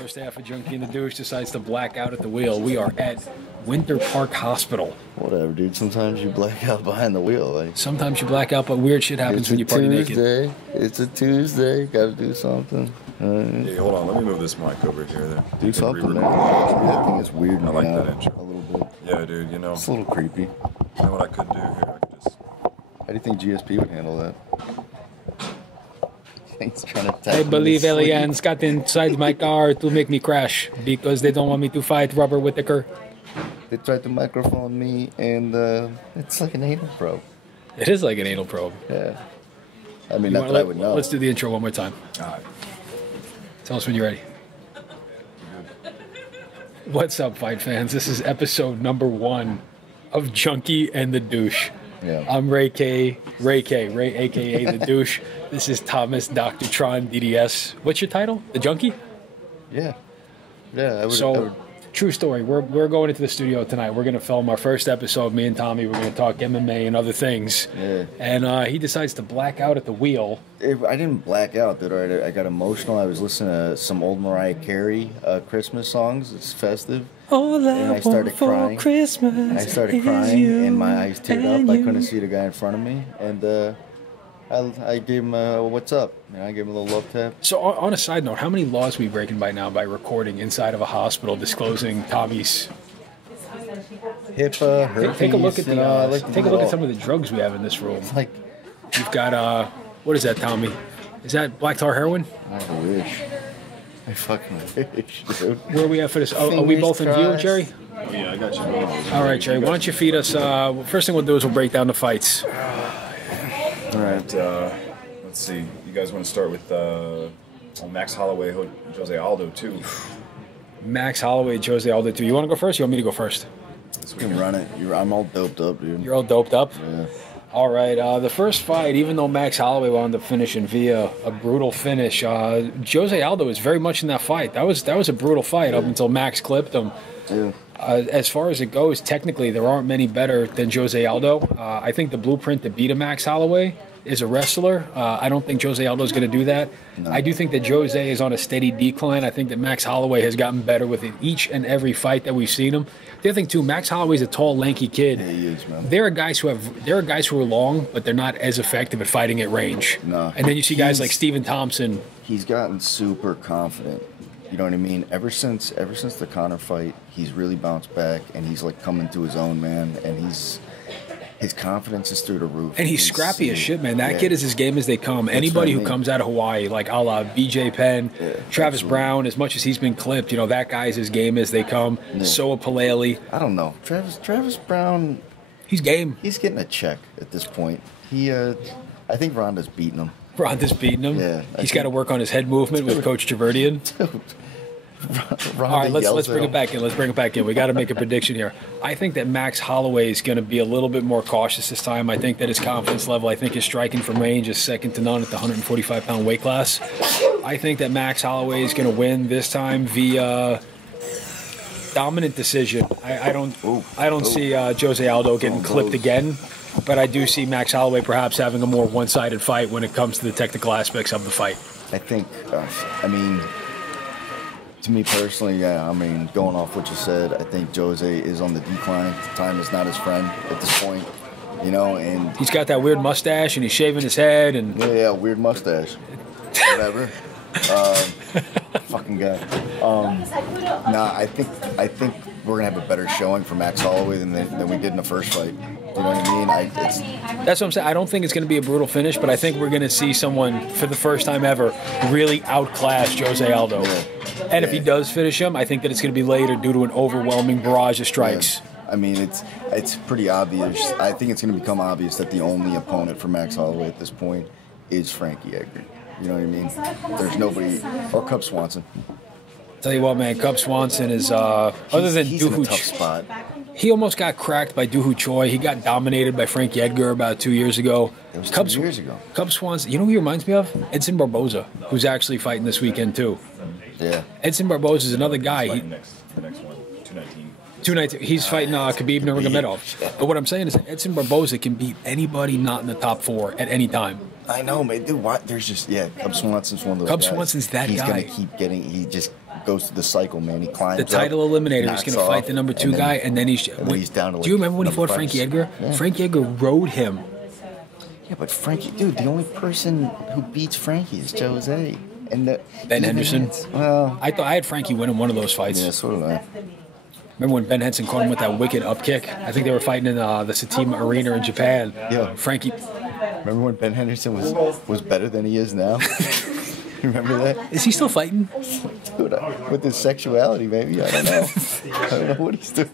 First half of Junkie the Douche decides to black out at the wheel. We are at Winter Park Hospital. Whatever, dude. Sometimes you black out behind the wheel. Like, sometimes you black out, but weird shit happens when you party naked. It's a Tuesday. Gotta do something. Hey, hold on. Let me move this mic over here. Then. Do something, man. I think it's weird. I like that intro. A little bit. Yeah, dude. You know. It's a little creepy. You know what I could do here? I could just. How do you think GSP would handle that? He's trying to I believe aliens got inside my car to make me crash because they don't want me to fight Robert Whittaker. They tried to microphone me, and it's like an anal probe. It is like an anal probe. Yeah. I mean, not that I would know. Let's do the intro one more time. All right. Tell us when you're ready. What's up, fight fans? This is episode number 1 of Junkie and the Douche. Yeah. I'm Ray aka the Douche. This is Thomas Dr. Tron DDS. What's your title? The Junkie? Yeah. Yeah, I would. So, true story. We're going into the studio tonight. We're going to film our first episode. Me and Tommy, we're going to talk MMA and other things. Yeah. And he decides to black out at the wheel. I didn't black out, dude. I got emotional. I was listening to some old Mariah Carey Christmas songs. It's festive. All and I started crying. Christmas and I started crying, and my eyes teared up. I couldn't see the guy in front of me, and I gave him a what's up. I gave him a little love tap. So on a side note, how many laws are we breaking by now by recording inside of a hospital disclosing Tommy's HIPAA, herpes? Take a look at take a look at some of the drugs we have in this room. Like you've got what is that, Tommy? Is that black tar heroin? I wish. I fucking wish, dude. Where are we at for this? Are we both in view, Jerry? Oh, yeah, I got you. All right, Jerry. Why don't you feed us? First thing we'll do is we'll break down the fights. All right. Let's see. You guys want to start with Max Holloway, Jose Aldo, too? Max Holloway, Jose Aldo, too. You want to go first? Or you want me to go first? You can run it. I'm all doped up, dude. You're all doped up? Yeah. All right, the first fight, even though Max Holloway wound up finishing via a brutal finish, Jose Aldo was very much in that fight. That was a brutal fight up until Max clipped him. Yeah. As far as it goes, technically, there aren't many better than Jose Aldo. I think the blueprint to beat a Max Holloway is a wrestler. I don't think Jose Aldo is going to do that. No. I do think that Jose is on a steady decline. I think that Max Holloway has gotten better with each and every fight that we've seen him. The other thing too, Max Holloway's a tall, lanky kid. Yeah, he is, man. There are guys who are long, but they're not as effective at fighting at range. No. And then you see guys like Stephen Thompson. He's gotten super confident. You know what I mean? Ever since the Conor fight, he's really bounced back, and he's like coming to his own, man. And his confidence is through the roof. And he's scrappy as shit, man. That kid is as game as they come. That's anybody who comes out of Hawaii, like a la BJ Penn, Travis Brown, as much as he's been clipped, that guy's as game as they come. Yeah. Soa Paleli. I don't know. Travis Brown, he's game. He's getting a check at this point. I think Ronda's beating him. Ronda's beating him? Yeah. He's got to work on his head movement with Coach Javerdian. Dude. All right, let's bring it back in. Let's bring it back in. We got to make a prediction here. I think that Max Holloway is going to be a little bit more cautious this time. I think that his confidence level, I think his striking from range is second to none at the 145-pound weight class. I think that Max Holloway is going to win this time via dominant decision. I don't see Jose Aldo getting clipped again, but I do see Max Holloway perhaps having a more one-sided fight when it comes to the technical aspects of the fight. I think, to me personally, going off what you said, I think Jose is on the decline. Time is not his friend at this point, and he's got that weird mustache, and he's shaving his head, and weird mustache, whatever. Fucking guy. I think we're gonna have a better showing for Max Holloway than we did in the first fight. You know what I mean? That's what I'm saying. I don't think it's going to be a brutal finish, but I think we're going to see someone, for the first time ever, really outclass Jose Aldo. Yeah. And if he does finish him, I think that it's going to be later due to an overwhelming barrage of strikes. Yeah. It's pretty obvious. I think it's going to become obvious that the only opponent for Max Holloway at this point is Frankie Edgar. You know what I mean? There's nobody, or Cub Swanson. Tell you what, man, Cub Swanson is, other than he's in a tough spot. He almost got cracked by Doo Ho Choi. He got dominated by Frankie Edgar about 2 years ago. It was 2 years ago. Cub Swanson, you know who he reminds me of? Edson Barboza, who's actually fighting this weekend, too. Yeah. Edson Barboza is another guy. The next one, 219. 219. He's fighting Khabib Nurmagomedov. But what I'm saying is that Edson Barboza can beat anybody not in the top 4 at any time. I know, man. Dude, what? There's just, Cub Swanson's one of those guys. Swanson's that guy. He's going to keep getting, he just goes through the cycle, man. He climbs the title up, eliminator. He's going to fight the number 2 guy, and then he's down to, like, do you remember when he fought Frankie Edgar? Yeah. Frankie Edgar rode him. Yeah, but Frankie, dude, the only person who beats Frankie is Jose. And Ben Henderson. Well, I thought I had Frankie winning one of those fights. Yeah, sort of. Remember when Ben Henderson caught him with that wicked up kick? I think they were fighting in the Saitama Arena in Japan. Yeah. Frankie. Remember when Ben Henderson was better than he is now? Remember that? Is he still fighting? Dude, with his sexuality, maybe. I don't know. I don't know what he's doing.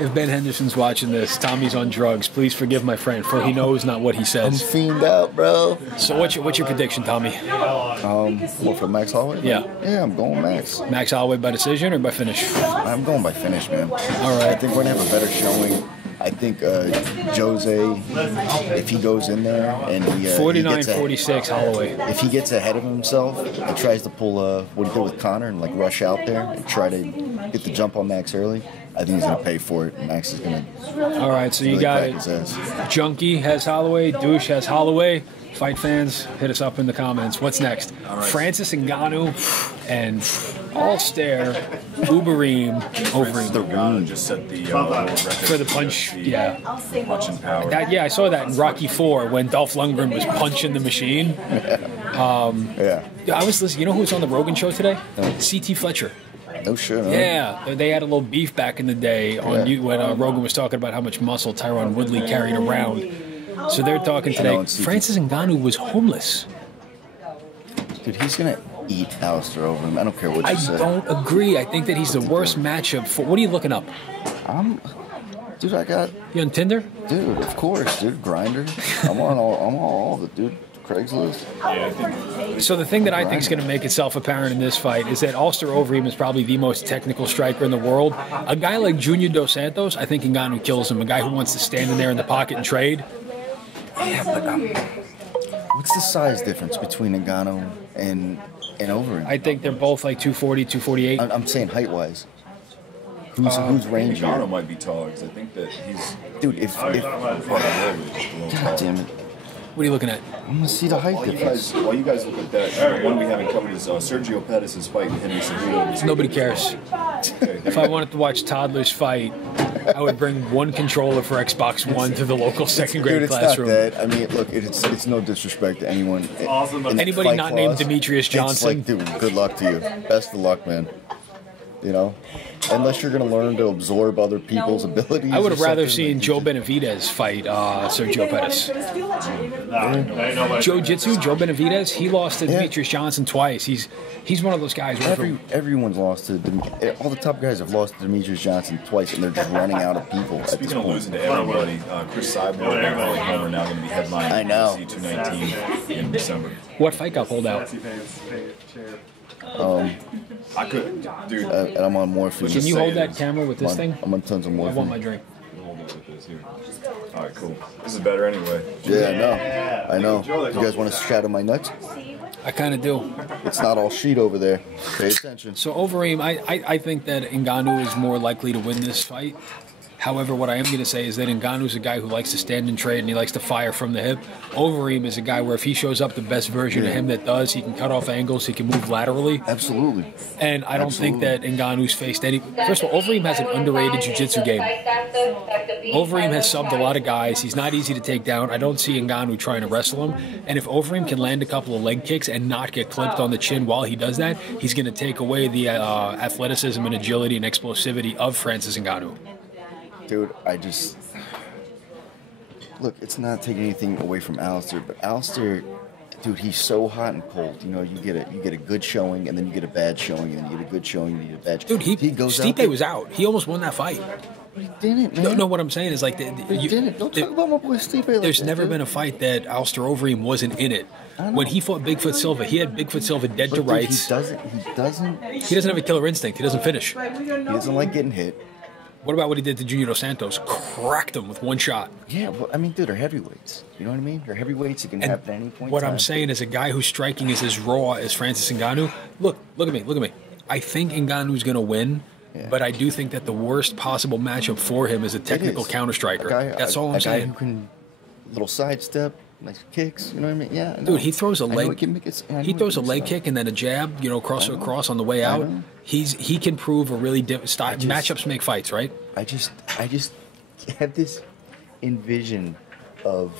If Ben Henderson's watching this, Tommy's on drugs. Please forgive my friend, for he knows not what he I'm says. fiend out, bro. So what's your prediction, Tommy? What, for Max Holloway? Yeah. Yeah, I'm going Max. Max Holloway by decision or by finish? I'm going by finish, man. All right. I think we're going to have a better showing. I think Jose, if he goes in there and he 49-46 Holloway. If he gets ahead of himself and tries to pull what he did with Conor and like rush out there and try to get the jump on Max early, I think he's going to pay for it. And Max is going to. All right, so really you got it. Junkie has Holloway. Douche has Holloway. Fight fans, hit us up in the comments. What's next? Right. Francis Ngannou and All-Star Uberim Overeem. The room just set the record for the punch. Yeah. Punching power. I saw that in Rocky IV when Dolph Lundgren was punching the machine. Yeah. I was listening. You know who was on the Rogan show today? C.T. Fletcher. No shit. Huh? Yeah, they had a little beef back in the day on when Rogan was talking about how much muscle Tyron Woodley carried around. So they're talking today. Francis Ngannou was homeless. Dude, he's going to eat Alistair over him. I don't care what you say. I don't agree. I think that he's the worst matchup for... What are you looking up? Dude, I got... You on Tinder? Dude, of course, dude. Grinder. I'm on all of it, dude. Craigslist. Yeah, so the thing that I think is going to make itself apparent in this fight is that Alistair Overeem is probably the most technical striker in the world. A guy like Junior Dos Santos, I think Ngannou kills him. A guy who wants to stand in there in the pocket and trade. Yeah, but what's the size difference between Ngannou and Overeem? I think they're both like 240, 248. I'm saying height-wise. Who's rangier? Ngannou might be taller because I think that he's... Dude, if God damn it. What are you looking at? I'm going to see the height difference. While you guys look at that, one we haven't covered is Sergio Pettis' fight with Henry Cejudo. Nobody cares. If I wanted to watch toddlers fight, I would bring one controller for Xbox One to the local second grade classroom. It's not that. I mean, look, it's no disrespect to anyone. Anybody not named Demetrius Johnson? It's like, dude, good luck to you. Best of luck, man. You know? Unless you're going to learn to absorb other people's abilities. I would have rather seen Joe Benavidez fight Sergio Pettis. Jiu-Jitsu, Joe Benavidez, he lost to Demetrius Johnson twice. He's one of those guys. Everyone's lost to all the top guys have lost to Demetrius Johnson twice, and they're just running out of people. Speaking of losing to everybody, Chris Cyborg and Holly Holm are now going to be headlining UFC 219 in December. What fight got pulled out? I could, dude. And I'm on morphine. Can you hold that camera with this thing? I'm on tons of morphine. I want my drink. Hold it with this here. All right, cool. This is better anyway. Yeah, I know. You guys want to shadow my nuts? I kind of do. It's not all sheet over there. Pay attention. So Overeem, I think that Ngannou is more likely to win this fight. However, what I am going to say is that Ngannou's a guy who likes to stand and trade, and he likes to fire from the hip. Overeem is a guy where if he shows up the best version of him that does, he can cut off angles, he can move laterally. Absolutely. And I don't think that Ngannou's faced any... First of all, Overeem has an underrated jiu-jitsu game. Overeem has subbed a lot of guys. He's not easy to take down. I don't see Ngannou trying to wrestle him. And if Overeem can land a couple of leg kicks and not get clipped on the chin while he does that, he's going to take away the athleticism and agility and explosivity of Francis Ngannou. Dude, look, it's not taking anything away from Alistair, but Alistair, dude, he's so hot and cold. You know, you get a good showing, and then you get a bad showing, and then you get a good showing, and you get a bad showing. Dude, Stipe was out. He almost won that fight. But he didn't, man. No, what I'm saying is like... He didn't. Don't talk about my boy Stipe like There's that, never been a fight that Alistair Overeem wasn't in it. When he fought Bigfoot Silva, he had Bigfoot Silva dead to rights. He doesn't have a killer instinct. He doesn't finish. He doesn't like getting hit. What about what he did to Junior Dos Santos? Cracked him with one shot. Yeah, well, I mean, dude, they're heavyweights. You know what I mean? They're heavyweights. You can have at any point. What I'm saying is a guy who's striking is as raw as Francis Ngannou. Look at me. I think Ngannou's going to win, but I do think that the worst possible matchup for him is a technical counter striker. That's all I'm saying. A guy who can little sidestep, nice kicks. You know what I mean? Yeah. Dude, he throws a leg. He throws a leg kick and then a jab. You know, cross on the way out. He can prove a really matchups make fights, right? I just have this envision of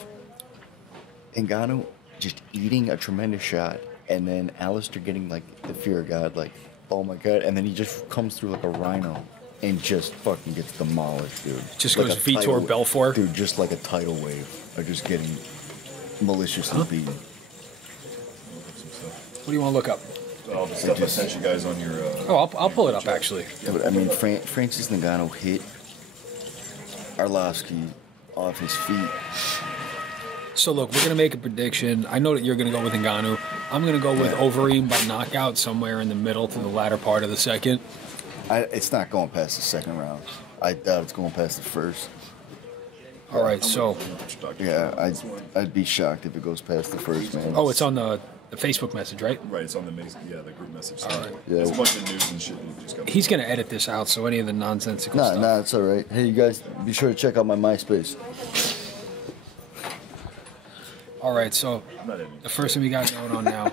Ngannou just eating a tremendous shot, and then Alistair getting like the fear of God, like, oh my God, and then he just comes through like a rhino and just fucking gets demolished, dude. Just like goes Vitor Belfort. Dude, just like a tidal wave of just getting maliciously beaten. What do you want to look up? All the stuff I sent you guys on your... I'll pull it up, actually. Yeah, but I mean, Francis Ngannou hit Arlovsky off his feet. So, look, we're going to make a prediction. I know that you're going to go with Ngannou. I'm going to go with Overeem by knockout somewhere in the middle to the latter part of the second. It's not going past the second round. I doubt it's going past the first. All right, so... Yeah, I'd be shocked if it goes past the first, man. Oh, it's on the Facebook message, right? Right, it's on the group message. All right. Yeah. It's a bunch of news and shit. He's going to edit this out, so any of the nonsensical stuff... Nah, it's all right. Hey, you guys, be sure to check out my MySpace. All right, so the first thing we got going on now...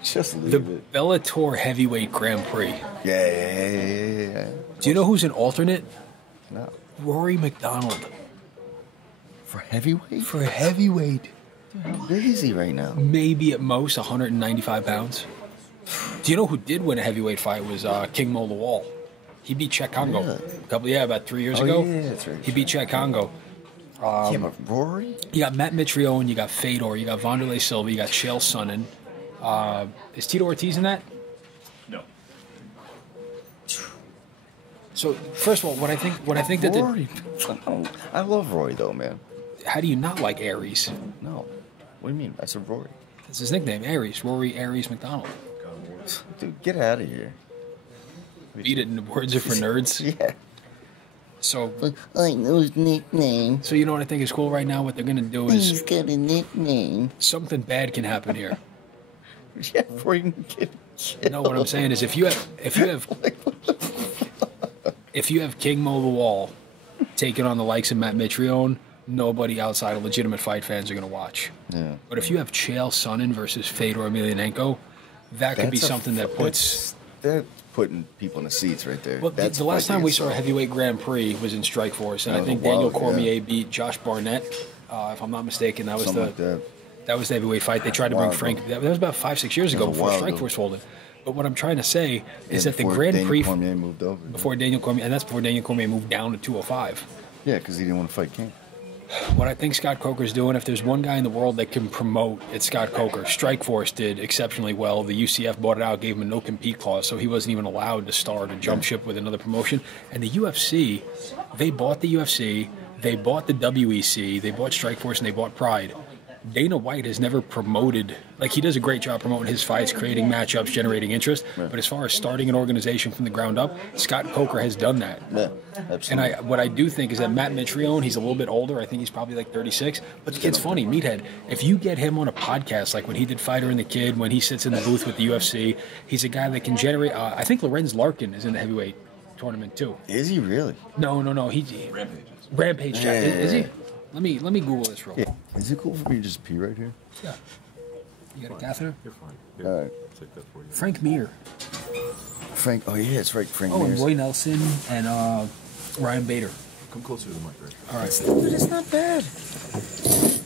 Just leave the it. Bellator Heavyweight Grand Prix. Yeah. Do you know who's an alternate? No. Rory McDonald. For heavyweight? For heavyweight. Dude, how big is he right now? Maybe at most 195 pounds. Do you know who did win a heavyweight fight was King Mo Lawal. He beat Chet Congo about 3 years ago. Yeah, that's right. He beat Chet Congo. But Rory? You got Matt Mitrione, you got Fedor, you got Wanderlei Silva, you got Chael Sonnen. Is Tito Ortiz in that? No. So first of all, what I think that Rory. I love Rory though, man. How do you not like Aries? No. What do you mean? I said Rory. That's his nickname, Aries. Rory Aries McDonald. Dude, get out of here. Beat it in the words are for nerds. Yeah. So I know his nickname. So you know what I think is cool right now? What they're gonna do is he's got a nickname. Something bad can happen here. Yeah, before you can get killed. No, what I'm saying is if you have King Mo Lawal taking on the likes of Matt Mitrione, nobody outside of legitimate fight fans are going to watch. Yeah. But if you have Chael Sonnen versus Fedor Emelianenko, that could be something that puts... That's putting people in the seats right there. Well, the last time we saw a heavyweight Grand Prix was in Strikeforce, and I think Daniel Cormier beat Josh Barnett, if I'm not mistaken. That was that was the heavyweight fight. They tried to bring Frank... That was about 5-6 years ago before Strikeforce folded. But what I'm trying to say is that the Grand Prix... Cormier moved over. Before Daniel Cormier, and that's before Daniel Cormier moved down to 205. Yeah, because he didn't want to fight King. What I think Scott Coker's doing, if there's one guy in the world that can promote, it's Scott Coker. Strikeforce did exceptionally well. The UCF bought it out, gave him a no-compete clause, so he wasn't even allowed to start or jump ship with another promotion. And the UFC, they bought the UFC, they bought the WEC, they bought Strikeforce, and they bought Pride. Dana White has never promoted, like he does a great job promoting his fights, creating matchups, generating interest. Right. But as far as starting an organization from the ground up, Scott Coker has done that. Yeah, absolutely. And what I do think is that Matt Mitrione, he's a little bit older. I think he's probably like 36. But the kid's funny, meathead. If you get him on a podcast, like when he did Fighter and the Kid, when he sits in the booth with the UFC, he's a guy that can generate. I think Lorenz Larkin is in the heavyweight tournament too. Is he really? No. Rampage Jack. Is he? Let me Google this real quick. Yeah. Is it cool for me to just pee right here? Yeah. You got a catheter? You're fine. All right. Take that for you. Frank Mir. Oh yeah, it's right. Frank and Mir's. Roy Nelson and Ryan Bader. Come closer to the mic, right? All right. Dude, it's not bad.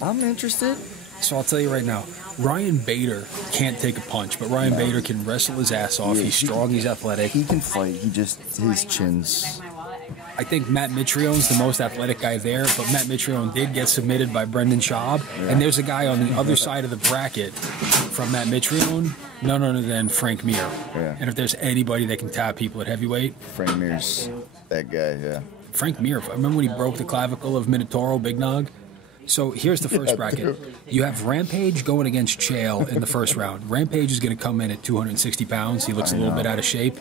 I'm interested. So I'll tell you right now, Ryan Bader can't take a punch, but Ryan Bader can wrestle his ass off. Yeah, he's strong, he's athletic. He can fight. His chin's... I think Matt Mitrione's the most athletic guy there, but Matt Mitrione did get submitted by Brendan Schaub, and there's a guy on the other side of the bracket from Matt Mitrione, none other than Frank Mir. Yeah. And if there's anybody that can tap people at heavyweight... Frank Mir's that guy, yeah. Frank Mir, I remember when he broke the clavicle of Minotauro Big Nog? So here's the first bracket. You have Rampage going against Chael in the first round. Rampage is going to come in at 260 pounds. He looks a little bit out of shape.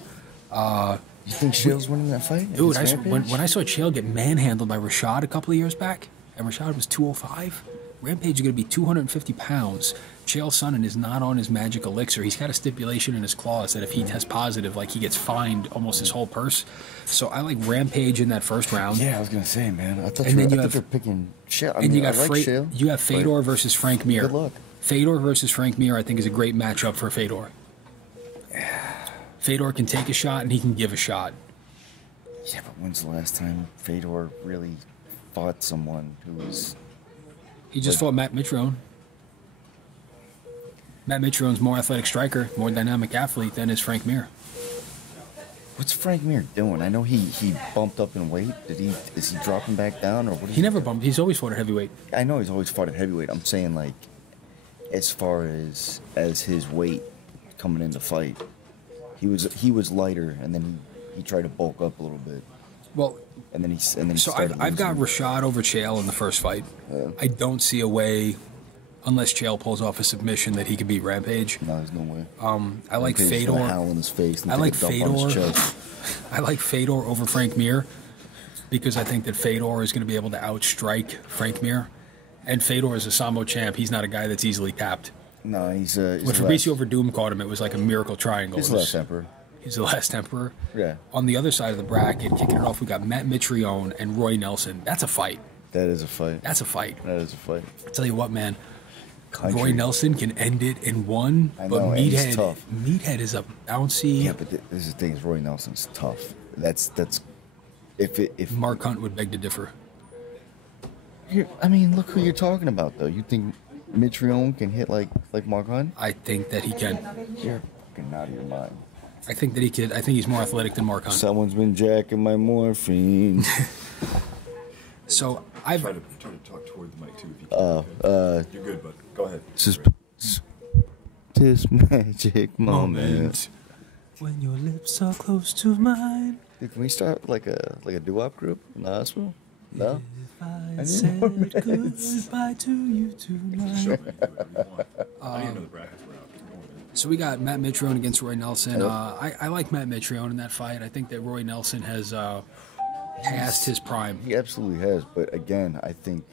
You think Chael's winning that fight? Dude, when I saw Chael get manhandled by Rashad a couple of years back, and Rashad was 205, Rampage is going to be 250 pounds. Chael Sonnen is not on his magic elixir. He's got a stipulation in his clause that if he tests positive, like, he gets fined almost his whole purse. So I like Rampage in that first round. Yeah, I was gonna say, man. I thought And then you you have- were picking Chael. I And mean, you got I like Chael, you have Fedor versus Frank Mir. Good luck. Fedor versus Frank Mir, I think, is a great matchup for Fedor. Fedor can take a shot and he can give a shot. Yeah, but when's the last time Fedor really fought someone who was... He just fought Matt Mitrione. Matt Mitrione's more athletic striker, more dynamic athlete than is Frank Mir. What's Frank Mir doing? I know he bumped up in weight. Is he dropping back down, or what? He never bumped. He's always fought at heavyweight. I know he's always fought at heavyweight. I'm saying, like, as far as his weight coming in the fight, he was lighter, and then he tried to bulk up a little bit. Well, and then he so started I've got losing. Rashad over Chael in the first fight. Yeah. I don't see a way, unless Chael pulls off a submission, that he could beat Rampage. No, there's no way. I like Rampage is Fedor. gonna howl in his face and I take like a dump on his Fedor. chest. I like Fedor over Frank Mir because I think that Fedor is going to be able to outstrike Frank Mir. And Fedor is a Sambo champ. He's not a guy that's easily tapped. No, he's When the Fabricio last- Verdum caught him, it was like a miracle triangle. He's It the was- last emperor. He's the last emperor. Yeah. On the other side of the bracket, kicking it off, we got Matt Mitrione and Roy Nelson. That's a fight. That is a fight. That's a fight. That is a fight. I tell you what, man. Country. Roy Nelson can end it in one, I but know, and he's tough. Meathead is a bouncy. Yeah, but this is the thing: is Roy Nelson's tough. That's if Mark Hunt would beg to differ. I mean, look who you're talking about, though. You think Mitrione can hit like Mark Hunt? I think that he can. You're fucking out of your mind. I think that he could. I think he's more athletic than Mark Hunt. Someone's been jacking my morphine. So I've. Try to talk toward the mic too if you can. You're good, bud. Go ahead. This magic moment. When your lips are close to mine. Dude, can we start like a doo-wop group in the hospital? No. If I said goodbye to you tonight. Show me. Do whatever you want. I didn't know the brackets were out. So we got Matt Mitrione against Roy Nelson. I like Matt Mitrione in that fight. I think that Roy Nelson has passed his prime. He absolutely has, but again, I think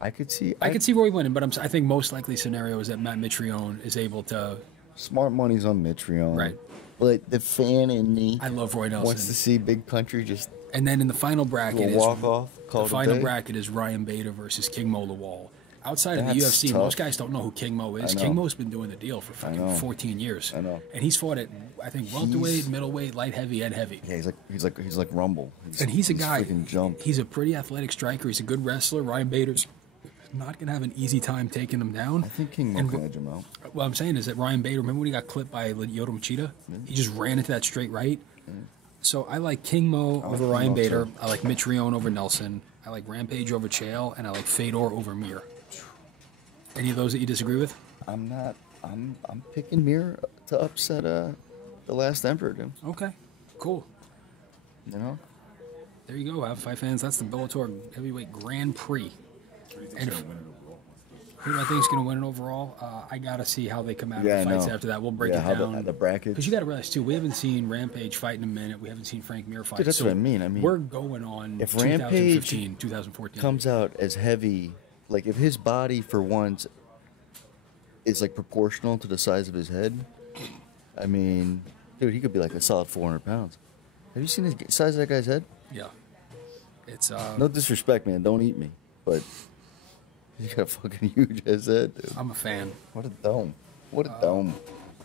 I could see Roy winning, but I think most likely scenario is that Matt Mitrione is able to. smart money's on Mitrione. Right. But the fan in me I love Roy Nelson. wants to see Big Country just And then in the final do bracket a is walk-off, the call it a final day. bracket is Ryan Bader versus King Mo Lawal. Outside of the That's UFC, tough. most guys don't know who King Mo is. I know. King Mo's been doing the deal for I fucking know. 14 years. I know. And he's fought at, I think, welterweight, middleweight, light heavy, and heavy. Yeah, he's like Rumble. And he's a guy. Freaking jump. He's a pretty athletic striker. He's a good wrestler. Ryan Bader's not going to have an easy time taking him down. I think King Mo And can edge him out. What I'm saying is that Ryan Bader, remember when he got clipped by Yoto Machida? He just ran into that straight right. So I like King Mo like over King Ryan Mo, Bader. too. I like Mitrione over Nelson. I like Rampage over Chael. And I like Fedor over Mir. Any of those that you disagree with? I'm picking Mir to upset the last Emperor, dude. Okay, cool. You know? There you go, Fight fans. That's the Bellator Heavyweight Grand Prix. Who do you think's And going if- to win it overall? Who do I think is going to win it overall? I got to see how they come out Yeah, of the I fights know. after that. We'll break Yeah, it how down. the brackets. Because you got to realize, too, we haven't seen Rampage fight in a minute. We haven't seen Frank Mir fight. Dude, that's So what I mean. we're going on if 2015, 2014. comes out as heavy, like if his body for once is like proportional to the size of his head, I mean, dude, he could be like a solid 400 pounds. Have you seen the size of that guy's head? Yeah. It's, No disrespect, man. Don't eat me. But he's got a fucking huge ass head, dude. I'm a fan. What a dome. What a dome.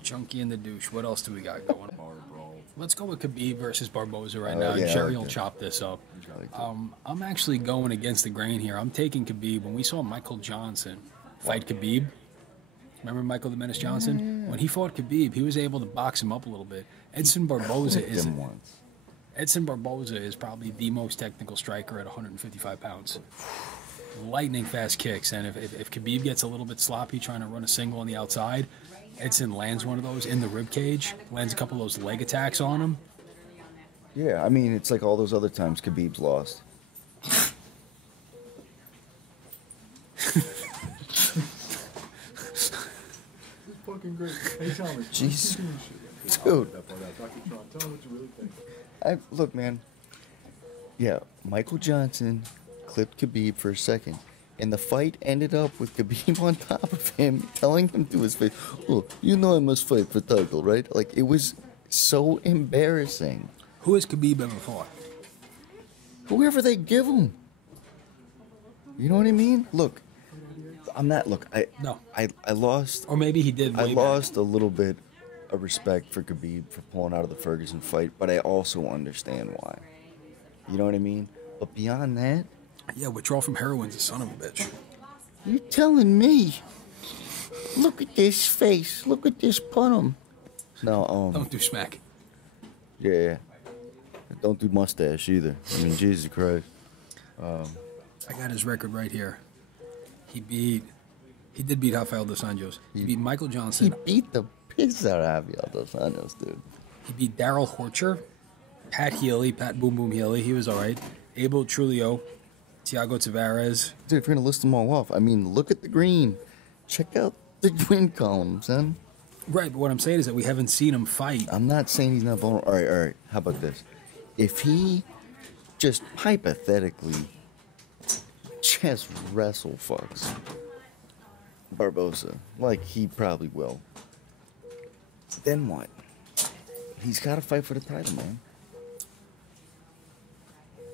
Junkie and the Douche. What else do we got going? Bar brawl. Let's go with Khabib versus Barboza right Oh, now. yeah, I Jerry like will that. chop this up. I like that. I'm actually going against the grain here. I'm taking Khabib. When we saw Michael Johnson fight Khabib, remember Michael the Menace Johnson? When he fought Khabib, he was able to box him up a little bit. Edson Barboza Licked is him once. Edson Barboza is probably the most technical striker at 155 pounds. Lightning fast kicks, and if Khabib gets a little bit sloppy trying to run a single on the outside, Edson lands one of those in the rib cage, lands a couple of those leg attacks on him. Yeah, I mean, it's like all those other times Khabib's lost. Fucking great. Hey, tell me. Jesus. Dude. Dude. That part out. Dr. Tron, tell me what you really think. Look, man. Yeah, Michael Johnson clipped Khabib for a second. And the fight ended up with Khabib on top of him, telling him to his face, "Oh, you know I must fight for title, right?" Like, it was so embarrassing. Who has Khabib ever fought? Whoever they give him. You know what I mean? Look, I'm not. Look, I lost. Or maybe he did. I lost a little bit of respect for Khabib for pulling out of the Ferguson fight, but I also understand why. You know what I mean? But beyond that, yeah, withdrawal from heroin's a son of a bitch. You're telling me? Look at this face. Look at this punum. No, don't do smack. Yeah. Don't do mustache either. I mean, Jesus Christ. I got his record right here. He did beat Rafael dos Anjos. He beat Michael Johnson. He beat the piss out of Rafael dos Anjos, dude. He beat Daryl Horcher, Pat Healy, Pat Boom Boom Healy. He was all right. Abel Trulio, Thiago Tavares. Dude, if you're going to list them all off, I mean, look at the green. Check out the win column, son. Right, but what I'm saying is that we haven't seen him fight. I'm not saying he's not vulnerable. All right. How about this? If he just hypothetically chest wrestle fucks Barboza, like he probably will, then what? He's got to fight for the title, man.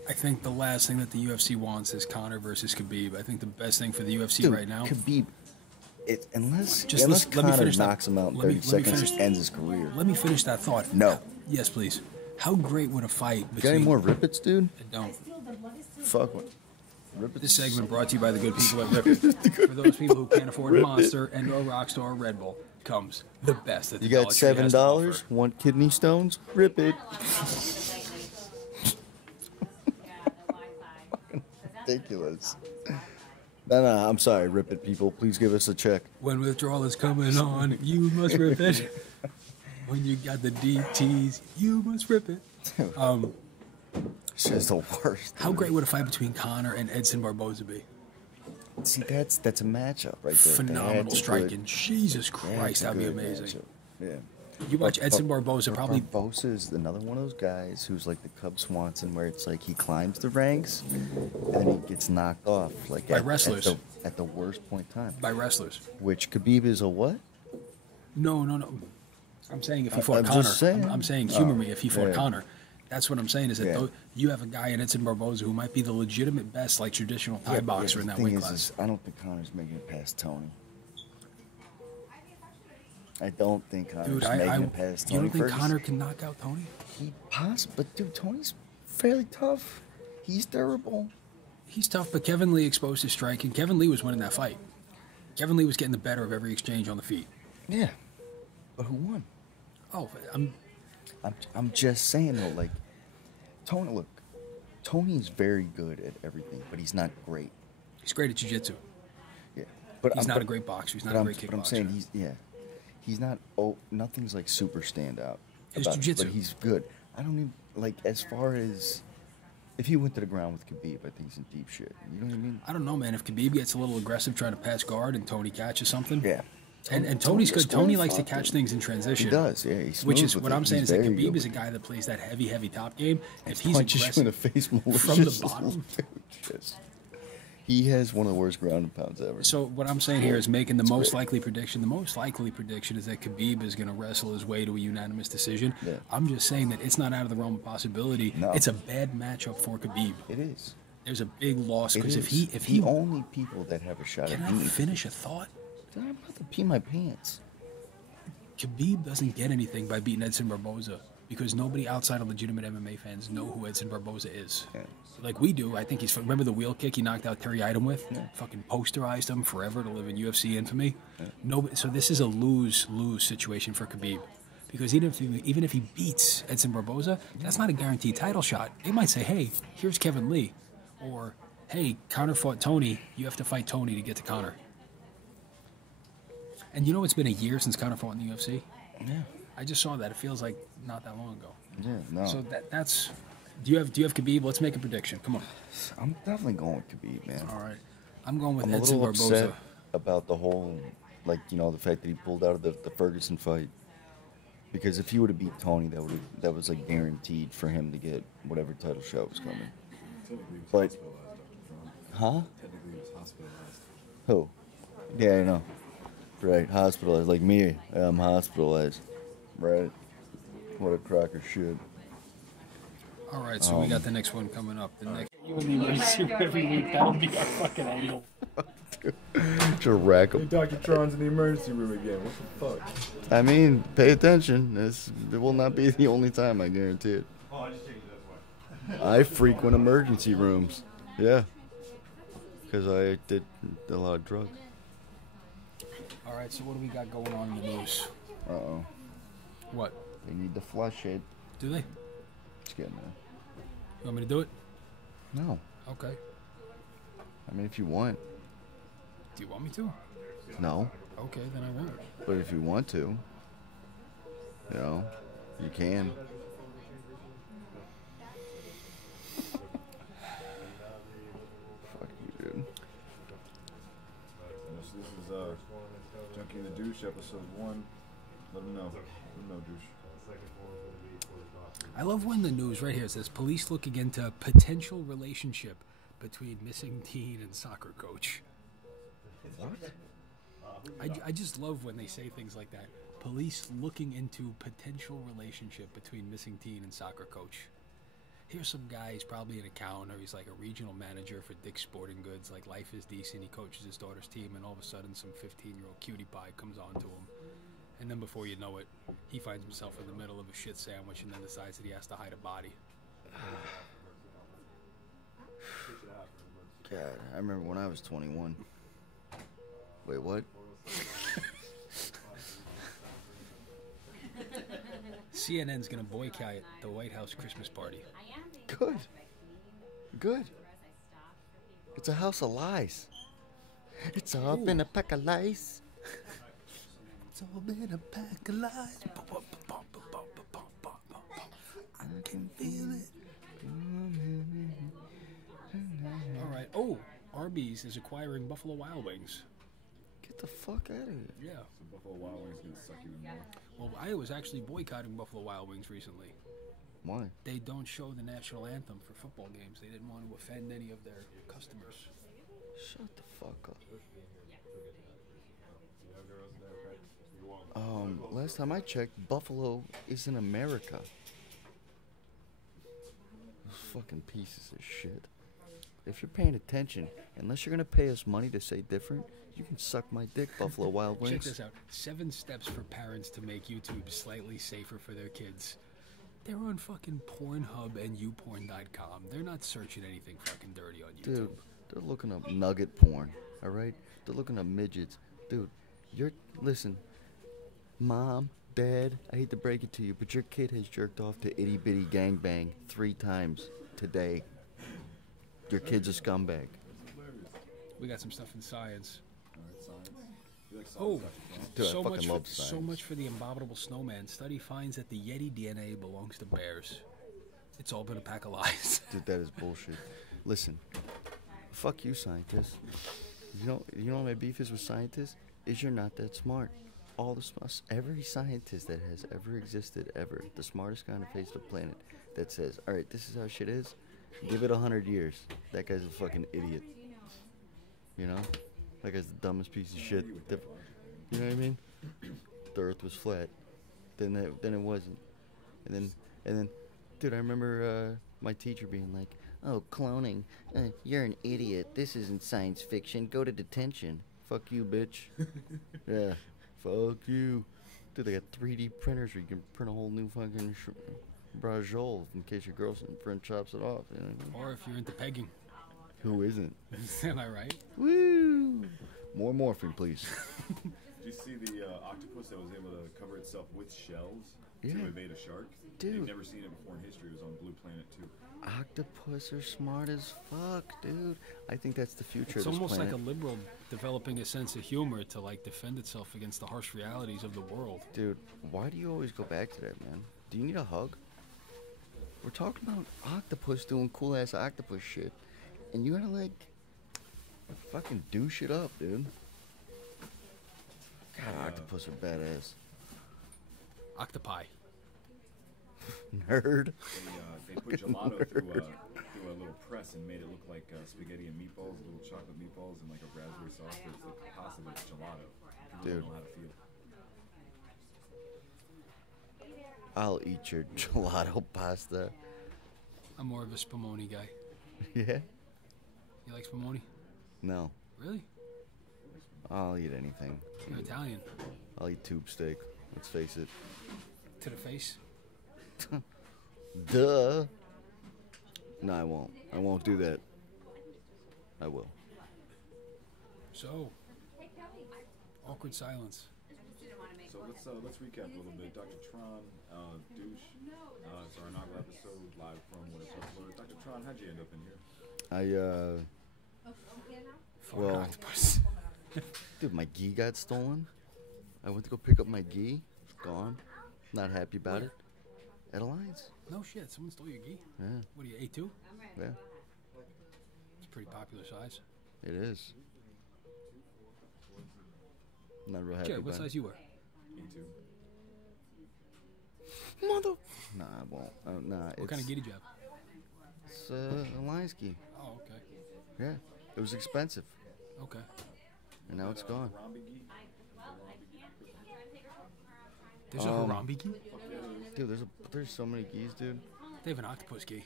I think the last thing that the UFC wants is Conor versus Khabib. I think the best thing for the UFC right now... Khabib, unless Conor knocks him out in 30 seconds and ends his career. Let me finish that thought. No. Yes, please. How great would a fight between... Got any more Rippets, dude? I don't. Fuck what? Rippets. This segment brought to you by the good people at Rippets. For those people who can't afford Monster and or Rockstar or Red Bull, comes the best that the You got $7, want kidney stones? Rip it. Ridiculous. No, I'm sorry, Rip it, people. Please give us a check. When withdrawal is coming on, you must rip it. When you got the DTs, you must rip it. It's just the worst. How great would a fight between Conor and Edson Barboza be? See, that's a matchup right there. Phenomenal striking. Jesus Christ, that'd be amazing. Matchup. Yeah. You watch Edson Barboza probably... Barboza is another one of those guys who's like the Cub Swanson, where it's like he climbs the ranks and then he gets knocked off like by wrestlers at the worst point in time. By wrestlers. Which Khabib is a what? No. I'm saying if he fought Conor. I'm saying humor me if he fought Conor. That's what I'm saying is that you have a guy in Edson Barboza who might be the legitimate best, like traditional Thai boxer in that weight class. I don't think Conor's making it past Tony. I don't think Conor's making it past Tony. You don't think Conor can knock out Tony? He possibly, but dude, Tony's fairly tough. He's durable. He's tough, but Kevin Lee exposed his striking. Kevin Lee was winning that fight. Kevin Lee was getting the better of every exchange on the feet. Yeah, but who won? Oh, I'm just saying though, like Tony's very good at everything, but he's not great. He's great at jiu-jitsu. Yeah, but he's not a great boxer. He's not a great kickboxer. But I'm saying he's not. Oh, nothing's like super standout. His jiu-jitsu, but he's good. I don't even like as far as if he went to the ground with Khabib, I think he's in deep shit. You know what I mean? I don't know, man. If Khabib gets a little aggressive trying to pass guard and Tony catches something, yeah. And Tony's good. Tony likes to catch things in transition. He does, yeah. Which is what I'm saying is that Khabib is a guy that plays that heavy top game. If he's aggressive in the face from the bottom, he has one of the worst ground and pounds ever. So what I'm saying here is making the most likely prediction. The most likely prediction is that Khabib is going to wrestle his way to a unanimous decision. Yeah. I'm just saying that it's not out of the realm of possibility. No. It's a bad matchup for Khabib. It is. There's a big loss because if he the only people that have a shot. Can I finish a thought? I'm about to pee my pants. Khabib doesn't get anything by beating Edson Barboza because nobody outside of legitimate MMA fans know who Edson Barboza is. Yeah. Like we do. I think he's... Remember the wheel kick he knocked out Terry Item with? Yeah. Fucking posterized him forever to live in UFC infamy. Yeah. So this is a lose-lose situation for Khabib. Because even if he beats Edson Barboza, that's not a guaranteed title shot. They might say, hey, here's Kevin Lee. Or, hey, Conor fought Tony. You have to fight Tony to get to Conor. And you know it's been a year since Conor fought in the UFC? Yeah. I just saw that. It feels like not that long ago. Yeah, no. So that's... Do you have Khabib? Let's make a prediction. Come on. I'm definitely going with Khabib, man. All right. I'm going with Edson Barboza. I'm a little upset about the whole, the fact that he pulled out of the Ferguson fight. Because if he would have beat Tony, that was like guaranteed for him to get whatever title shot was coming. But, huh? Hospitalized. Who? Yeah, I know. Right, hospitalized. Like me, I'm hospitalized. Right. What a crock of shit. All right, so we got the next one coming up. The next. You and the emergency room every week. That'll be our fucking angle. To rack 'em. Dr. Tron's in the emergency room again. What the fuck? I mean, pay attention. It will not be the only time, I guarantee it. I frequent emergency rooms. Yeah. Because I did a lot of drugs. All right, so what do we got going on in the news? Uh-oh. What? They need to flush it. Do they? It's getting there. You want me to do it? No. Okay. I mean, if you want. Do you want me to? No. Okay, then I won't. But if you want to, you know, you can. Fuck you, dude. This is Junkie The Douche, episode 1. Let him know. Let him know, douche. I love when the news right here says police looking into potential relationship between missing teen and soccer coach. What? I just love when they say things like that. Police looking into potential relationship between missing teen and soccer coach. Here's some guy, he's probably an accountant or he's like a regional manager for Dick's Sporting Goods. Like, life is decent, he coaches his daughter's team, and all of a sudden some 15-year-old cutie pie comes on to him. And then before you know it, he finds himself in the middle of a shit sandwich and then decides that he has to hide a body. God, I remember when I was 21. Wait, what? CNN's gonna boycott the White House Christmas party. Good. Good. It's a house of lies. It's all been a pack of lies. It's all been a pack of lies. I can feel it. All right. Oh, Arby's is acquiring Buffalo Wild Wings. Get the fuck out of here. Yeah. So Buffalo Wild Wings gonna suck even more. Well, I was actually boycotting Buffalo Wild Wings recently. Why? They don't show the national anthem for football games. They didn't want to offend any of their customers. Shut the fuck up. Last time I checked, Buffalo is in America. Those fucking pieces of shit. If you're paying attention, unless you're gonna pay us money to say different, you can suck my dick, Buffalo Wild Wings. Check this out. 7 steps for parents to make YouTube slightly safer for their kids. They're on fucking Pornhub and YouPorn.com. They're not searching anything fucking dirty on YouTube. Dude, they're looking up nugget porn, alright? They're looking up midgets. Dude, listen, Mom, Dad, I hate to break it to you, but your kid has jerked off to Itty Bitty Gangbang 3 times today. Your kid's a scumbag. We got some stuff in science. Alright, science. You like science, Oh, Dude, I so fucking much love for, science. so much for the abominable snowman. Study finds that the Yeti DNA belongs to bears. It's all been a pack of lies. Dude, that is bullshit. Listen, fuck you, scientists. You know what my beef is with scientists? Is you're not that smart. Every scientist that has ever existed, ever, the smartest guy on the face of the planet, that says, all right, this is how shit is, give it 100 years. That guy's a fucking idiot. You know? That guy's the dumbest piece of shit. You know what I mean? The earth was flat. Then it wasn't. And then, dude, I remember my teacher being like, oh, cloning. You're an idiot. This isn't science fiction. Go to detention. Fuck you, bitch. Yeah. Fuck you. Dude, they got 3D printers where you can print a whole new fucking brajol in case your girlfriend chops it off. You know what I mean? Or if you're into pegging. Who isn't? Am I right? Woo! More morphine, please. Did you see the octopus that was able to cover itself with shells Yeah. to evade a shark? Dude. They've never seen it before in history. It was on Blue Planet too. Octopus are smart as fuck, dude. I think that's the future It's of this almost planet. like a liberal developing a sense of humor to like defend itself against the harsh realities of the world. Dude, why do you always go back to that, man? Do you need a hug? We're talking about octopus doing cool ass octopus shit, and you gotta like fucking douche it up, dude. God, octopus are badass. Octopi. Nerd. They put gelato through for a little press and made it look like spaghetti and meatballs, little chocolate meatballs, and like a raspberry sauce. But it's like pasta with gelato. People don't know how to feel. I'll eat your gelato pasta. I'm more of a spumoni guy. Yeah? You like spumoni? No. Really? I'll eat anything. You're Italian. I'll eat tube steak. Let's face it. To the face? Duh. No, I won't. I won't do that. I will. So, awkward silence. So let's recap a little bit. Dr. Tron, Douche. It's our inaugural episode live from what it's called. Dr. Tron, how'd you end up in here? Well, octopus. Dude, my gi got stolen. I went to go pick up my gi. It's gone. Not happy about it. At Alliance. No shit, someone stole your gi? Yeah. What are you, A2? Yeah. It's a pretty popular size. It is. Not real happy Jared, about what size you wear? A2. Mother... Nah, I won't. Nah, what kind of gi did you have? It's Alliance gi. Oh, okay. Yeah. It was expensive. Okay. And now it's gone. There's a Harambe gi? Dude, there's so many gis, dude. They have an octopus gi.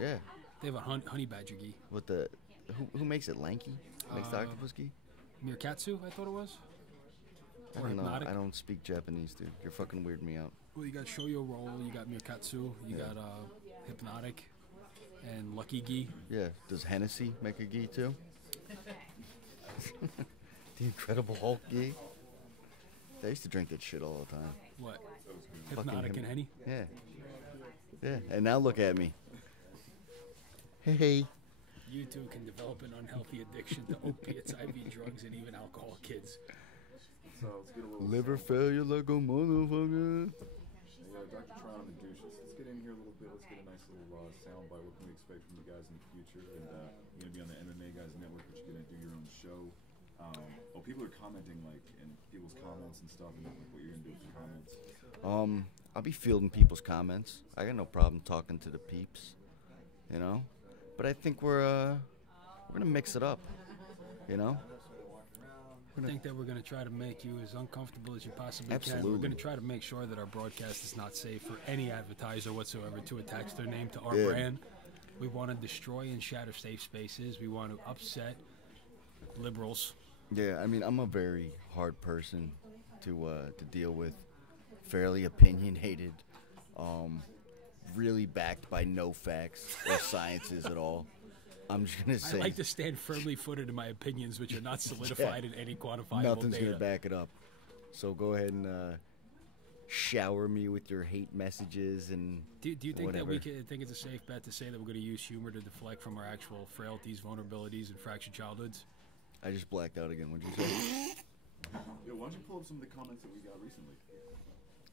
Yeah. They have a honey badger gi. With the... Who makes it? Lanky? Makes the octopus gi? Mirkatsu, I thought it was. I don't know. I don't speak Japanese, dude. You're fucking weirding me out. Well, you got Shoyo Roll, you got Mirkatsu, you got Hypnotic, and Lucky Gi. Yeah. Does Hennessy make a gi too? The Incredible Hulk gi? I used to drink that shit all the time. What? Hypnotic and Henny? Yeah. Yeah. And now look at me. Hey. You two can develop an unhealthy addiction to opiates, IV drugs, and even alcohol, kids. So let's get a little liver failure like a motherfucker. Yeah, Dr. Tron and Douche. Let's get in here a little bit. Let's get a nice little sound bite. What can we expect from you guys in the future? And you're gonna be on the MMA Guys network, but you're gonna do your own show. People are commenting like in people's comments and stuff, and like, what you're gonna do with the comments. I'll be fielding people's comments. I got no problem talking to the peeps, you know. But I think we're gonna mix it up, you know. I think that we're going to try to make you as uncomfortable as you possibly can. We're going to try to make sure that our broadcast is not safe for any advertiser whatsoever to attach their name to our brand. We want to destroy and shatter safe spaces. We want to upset liberals. Yeah, I mean, I'm a very hard person to deal with. Fairly opinionated, really backed by no facts or sciences at all. I'm just going to say... I like to stand firmly footed in my opinions, which are not solidified in any quantifiable Nothing's data. going to back it up. So go ahead and shower me with your hate messages and Do you think whatever. that we can think it's a safe bet to say that we're going to use humor to deflect from our actual frailties, vulnerabilities, and fractured childhoods? I just blacked out again. What'd you say? Yo, why don't you pull up some of the comments that we got recently?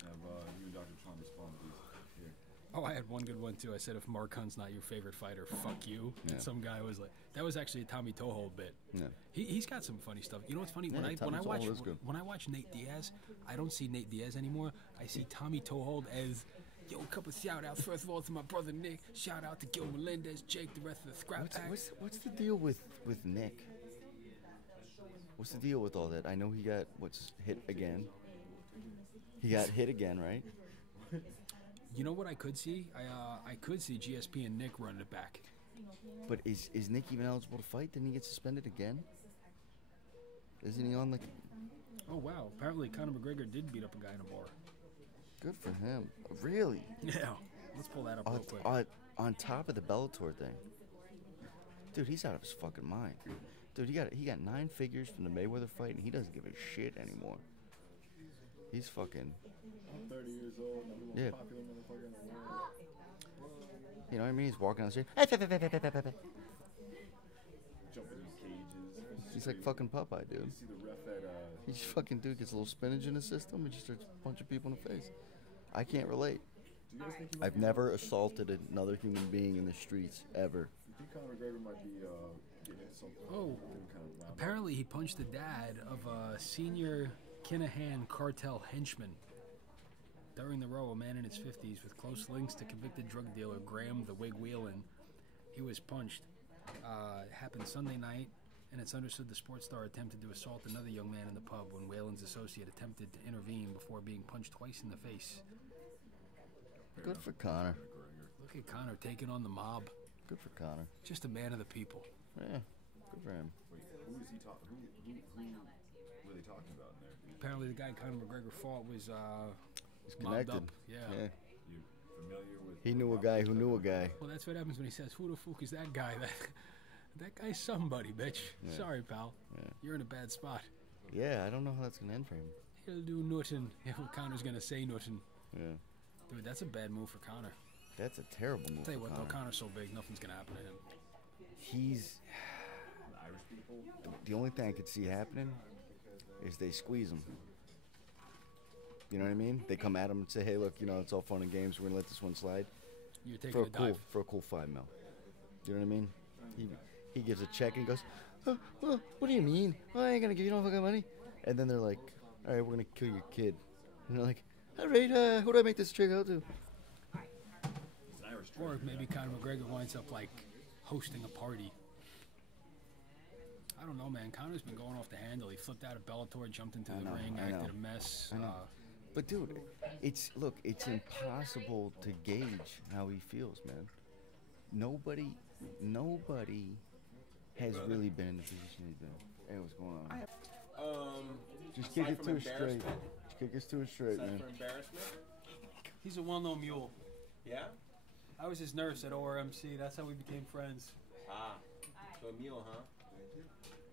Have you and Dr. Tron respond to these here. Oh, I had one good one, too. I said, if Mark Hunt's not your favorite fighter, fuck you. Yeah. And some guy was like, that was actually a Tommy Toehold bit. Yeah. He's got some funny stuff. You know what's funny? Yeah, When I watch Nate Diaz, I don't see Nate Diaz anymore. I see Tommy Toehold as, yo, a couple shout-outs. First of all, to my brother Nick. Shout out to Gil Melendez, Jake, the rest of the Scrap Pack. What's the deal with Nick? What's the deal with all that? I know he got, hit again. He got hit again, right? You know what I could see? I could see GSP and Nick running it back. But is Nick even eligible to fight? Didn't he get suspended again? Isn't he on the... Oh, wow. Apparently Conor McGregor did beat up a guy in a bar. Good for him. Really? Yeah. Let's pull that up real quick. On top of the Bellator thing. Dude, he's out of his fucking mind. Dude, he got 9 figures from the Mayweather fight, and he doesn't give a shit anymore. He's fucking... I'm 30 years old, I'm the most popular motherfucker in the world. You know what I mean? He's walking on the street. Jumping in cages. He's like fucking Popeye, You dude. see the ref at... He just fucking, dude, gets a little spinach in his system and just starts punching people in the face. I can't relate. Do you guys think he might I've never assaulted another human being in the streets, ever. You think Conor McGregor might be getting into something? Oh, apparently he punched the dad of a senior Kinahan cartel henchman. During the row, a man in his 50s with close links to convicted drug dealer Graham the Wig Whelan He was punched. It happened Sunday night, and it's understood the sports star attempted to assault another young man in the pub when Whalen's associate attempted to intervene before being punched twice in the face. Good for Conor. Look at Conor taking on the mob. Good for Conor. Just a man of the people. Yeah, good for him. Wait, who is he talking? Who were they talking about in there? Apparently, the guy Conor McGregor fought was He's mobbed connected. up. Yeah. You familiar with? He knew a guy who knew a guy. Well, that's what happens when he says, "Who the fuck is that guy?" That guy's somebody, bitch. Yeah. Sorry, pal. Yeah. You're in a bad spot. Yeah, I don't know how that's gonna end for him. He'll do nothing. Conor's gonna say nothing. Yeah. Dude, that's a bad move for Conor. That's a terrible move. Tell you for what, Conor. though, Conor's so big, nothing's gonna happen to him. He's The Irish people. the only thing I could see happening is they squeeze him. You know what I mean? They come at him and say, "Hey, look, it's all fun and games. We're gonna let this one slide You're taking for a dive. for a cool $5 million." You know what I mean? He gives a check and goes, "Oh, what do you mean? I ain't gonna give you no fucking money." And then they're like, "All right, we're gonna kill your kid." And they're like, "All right, who do I make this check out to?" He's an Irish Or treasure, maybe man. Conor McGregor winds up, hosting a party. I don't know, man. Conor's been going off the handle. He flipped out of Bellator, jumped into the ring, I know. acted a mess. I know. But dude, it's impossible to gauge how he feels, man. Nobody has really been in the position he's been. Hey, what's going on? Just kick it to it straight. Just kick it to it straight, Aside man. from embarrassment? He's a well-known mule. Yeah? I was his nurse at ORMC. That's how we became friends. Ah. So a mule, huh?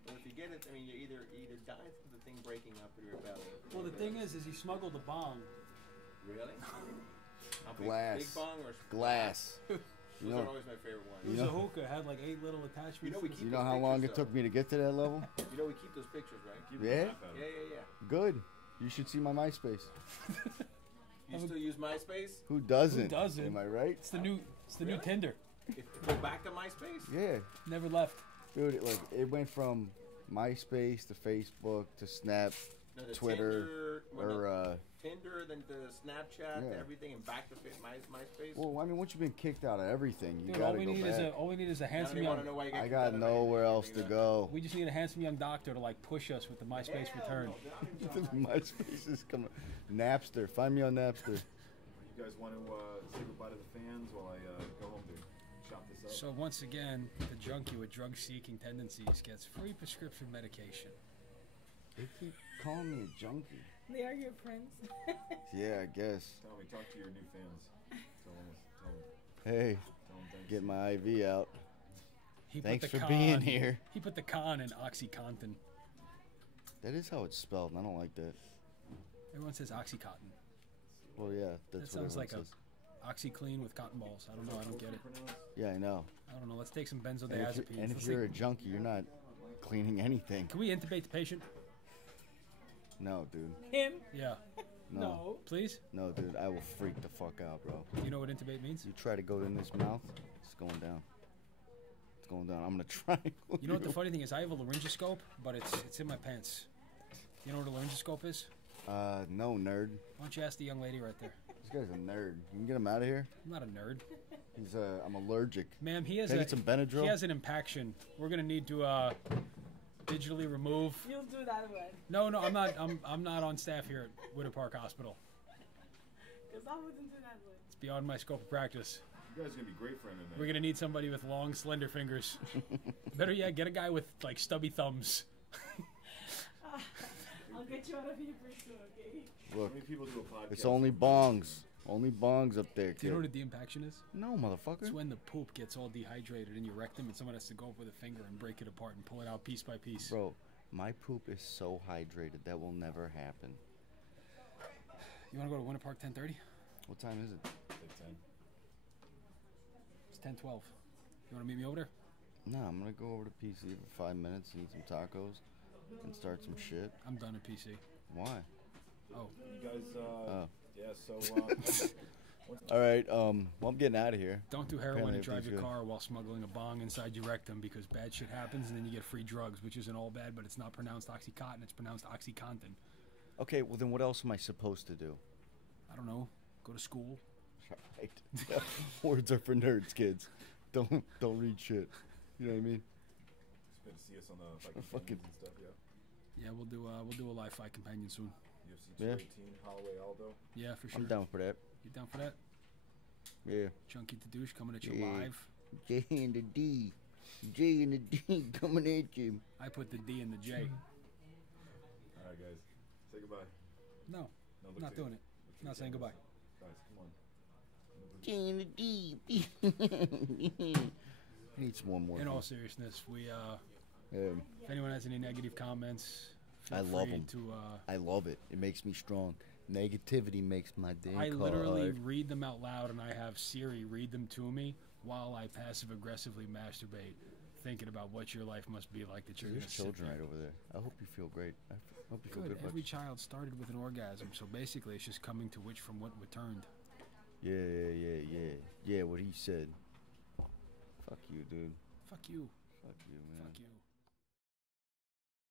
Well, if you get it, you either die through the thing breaking up in your belly. Well, the thing is he smuggled a bong. Really? How big? Glass. Big bong or Glass. Those are always my favorite ones. It was a hookah. Had 8 little attachments. You know we keep You know those how long it pictures, took me to get to that level? though. You know we keep those pictures, right? Keep Yeah? a laugh at him. Yeah. Good. You should see my MySpace. You still use MySpace? Who doesn't? Who doesn't? Am I right? It's the new Really? Tinder. Go back to MySpace? Yeah. Never left. Dude, it went from MySpace to Facebook to Snap, No, the Twitter, Tinder, then to Snapchat, to everything, and back to MySpace. well, once you've been kicked out of everything, you Dude, gotta go back. all we need is a I don't handsome even want to young. know why you got I kicked got out of nowhere it. else to go. We just need a handsome young doctor to push us with the MySpace return. MySpace is coming. Napster. Find me on Napster. You guys want to say goodbye to the fans while I go home to chop this up? So once again, the junkie with drug-seeking tendencies gets free prescription medication. They keep calling me a junkie. They are your friends. Yeah, I guess. Tell me, talk to your new fans. Tell them Hey, thanks. get my IV out. He Thanks put the for being here. He put the con in OxyContin. That is how it's spelled, and I don't like that. Everyone says OxyContin. Well, yeah, That that's what sounds like everyone a says. OxyClean with cotton balls. I don't know. I don't get it. Yeah, I know. I don't know. Let's take some And benzodiazepines. if Let's you're a take- junkie, you're not cleaning anything. Can we intubate the patient? No, dude. Him? Yeah. No. Please? No, dude. I will freak the fuck out, bro. Do you know what intubate means? You try to go in this mouth, it's going down. It's going down. I'm gonna try. You know what the funny thing is? I have a laryngoscope, but it's in my pants. You know what a laryngoscope is? No, nerd. Why don't you ask the young lady right there? This guy's a nerd. You can get him out of here. I'm not a nerd. I'm allergic. Ma'am, he has Can I get some Benadryl? He has an impaction. We're gonna need to digitally remove. You'll do that one. No, I'm not. I'm not on staff here at Winter Park Hospital. Because I wouldn't do that one. It's beyond my scope of practice. You guys are going to be great for MMA. We're gonna need somebody with long, slender fingers. Better yet, get a guy with stubby thumbs. I'll get you out of here pretty soon, okay? How Look, many people do a podcast? it's only bongs. Only bongs up there, Do you know what a kid. de-impaction is? No, motherfucker. It's when the poop gets all dehydrated in your rectum and someone has to go up with a finger and break it apart and pull it out piece by piece. Bro, my poop is so hydrated that will never happen. You want to go to Winter Park 10:30? What time is it? Like 10. It's 10:12. You want to meet me over there? No, I'm gonna go over to PC for 5 minutes and eat some tacos and start some shit. I'm done at PC. Why? Oh, You guys, yeah, so, All right, well, I'm getting out of here. don't do heroin Apparently and drive your everything's good. car while smuggling a bong inside your rectum because bad shit happens and then you get free drugs, which isn't all bad, but it's not pronounced Oxycontin, it's pronounced OxyContin. Okay, well then what else am I supposed to do? I don't know. Go to school. Right. Words are for nerds, kids. don't read shit. You know what I mean? Expect to see us on the Fucking- Companions and stuff, yeah. Yeah, we'll do a live fight companion soon. UFC Yeah. 218, Holloway Aldo. Yeah, for sure. I'm down for that. You down for that? Yeah. Junkie the Douche coming at you Yeah. live. J and the D. J and the D coming at you. I put the D in the J. All right, guys. Say goodbye. No, No, not doing it. look to Not the saying cameras. goodbye. Guys, come on. J and the D. I need some more. In all seriousness, Yeah. if anyone has any negative comments, feel I love free 'em. to. I love it. It makes me strong. Negativity makes my day I literally hard. read them out loud, and I have Siri read them to me while I passive aggressively masturbate, thinking about what your life must be like that you're going to There's sit children there. right over there. I hope you feel great. I hope you feel Good. good. about Every yourself. child started with an orgasm, so basically it's just coming to which from what returned. Yeah. What he said. Fuck you, dude. Fuck you. Fuck you, man. Fuck you.